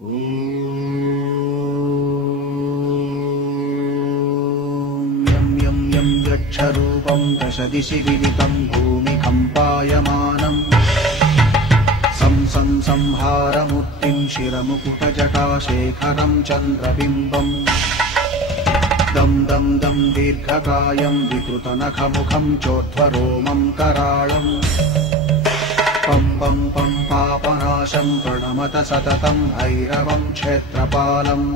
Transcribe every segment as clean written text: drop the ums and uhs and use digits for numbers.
यं यं यं यक्षरूपं दशदिशि विदितं भूमिकम्पायमानम् संहारमूर्तिं शिरमुकुटजटाशेखरं चन्द्रबिम्बम् दं दं दं दीर्घकायं विकृतनखमुखं चोर्ध्वरोमं कराळम् पं पं पं पापनाशं प्रणमत सततं भैरवं क्षेत्रपालम्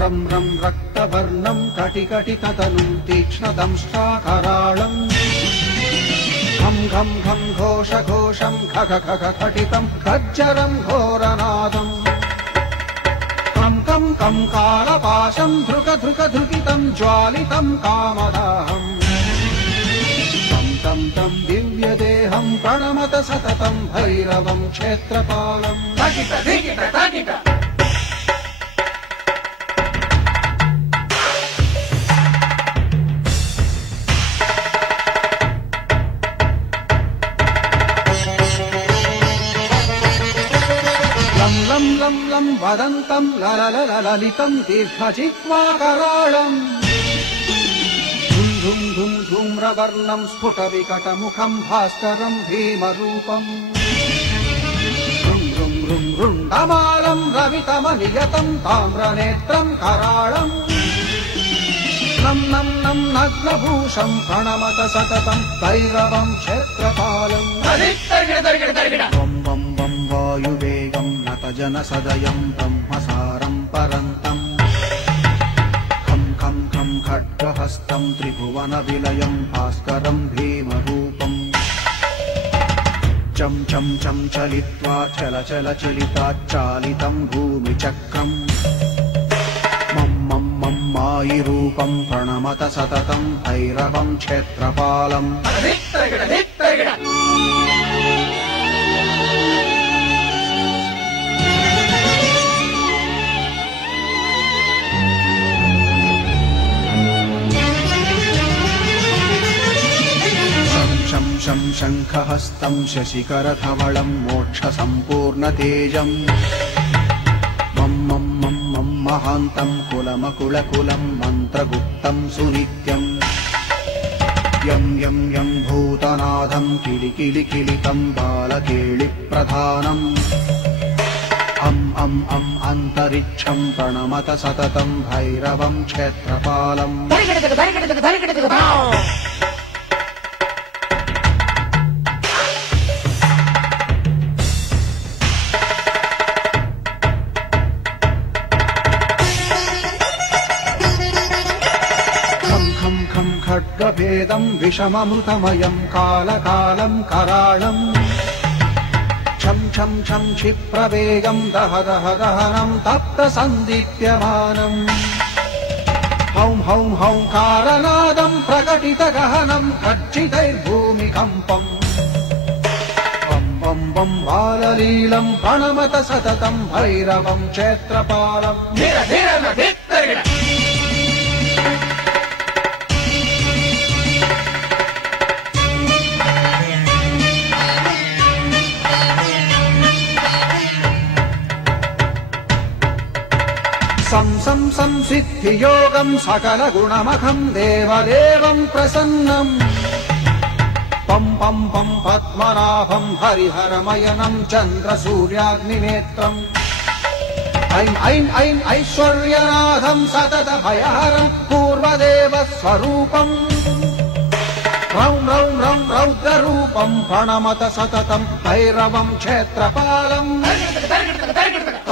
रं रं रक्तवर्णं कटिकटिततनुं तीक्ष्णदंष्ट्राकराळम् घं घं घं घोषघोषं खख खख खटितं खज्जरं घोरनादम् कं कं कं कालपाशं धृक धृक धृकितं ज्वालितं कामदाहम् तं तं तं दिव्यदेहं प्रणमत सततं भैरवं क्षेत्रपालम् लं लं लं वदन्तं ललितं दीर्घजिह्वाकराळम् धुं धुं धुं धूम्रवर्णं स्फुटविकटमुखं भास्करं भीमरूपम् ऋं ऋं ऋं रुण्डमालं रवितमनियतं ताम्रनेत्रं कराळम् नं नं नं नग्नभूषं प्रणमत सततं भैरवं क्षेत्रपालम् वं वं वं वायुवेगं नतजनसदयं ब्रह्मसारं परन्तम् खं खं खं खड्गहस्तं त्रिभुवनविलयं भास्करं भीमरूपम् चं चं चं चलित्वा चल चल चलिताच्चालितं भूमिचक्रम् मं मं मं मायिरूपं प्रणमत सततं भैरवं क्षेत्रपालम् शं शं शङ्खहस्तं शशिकरधवलं मोक्षसम्पूर्णतेजम् मं मं मं मं महान्तं कुलमकुलकुलं मन्त्रगुप्तं सुनित्यम् यं यं यं भूतनाथं किलिकिलिकिलितं बालकेलिप्रधानम् अम् अम् अम् अन्तरिक्षं प्रणमत सततं भैरवं क्षेत्रपालम् खड्गभेदं विषममृतमयं कालकालं कराळम् छं छं छं क्षिप्रवेगं दह दह दहनं तप्तसन्दीप्यमानम् हौं हौं हौंकारनादं प्रकटितगहनं गर्जितैर्भूमिकम्पम् वं वं वं बाललीलं प्रणमत सततं भैरवं क्षेत्रपालम् संसिद्धियोगं सकलगुणमखं देवदेवं प्रसन्नम् पं पं पं पद्मनाभं हरिहरमयनं चन्द्रसूर्याग्निनेत्रम् ऐं ऐं ऐं ऐश्वर्यनाथं सततभयहरं पूर्वदेवस्वरूपम् रौं रौं रौं रौद्ररूपं प्रणमत सततं भैरवं क्षेत्रपालम्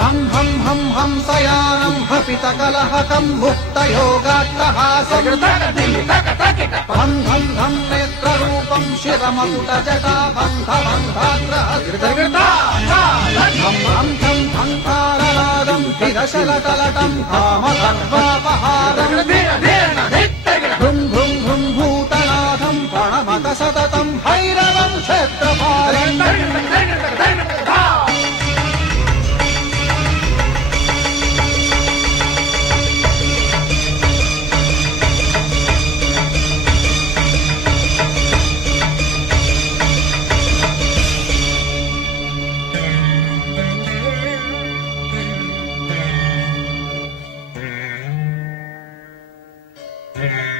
हं हं हं हंसयानं हपितकलहकं मुक्तयोगाट्टहासम् हं हं हं नेत्ररूपं शिरमकुटजटाबन्धबन्धाग्रहं हं हं हंकारनादं विरशलकलटं कामगर्वापहारम् भृं भृं भृं भूतनाथं प्रणमत सततं भैरवं क्षेत्रपालम् है।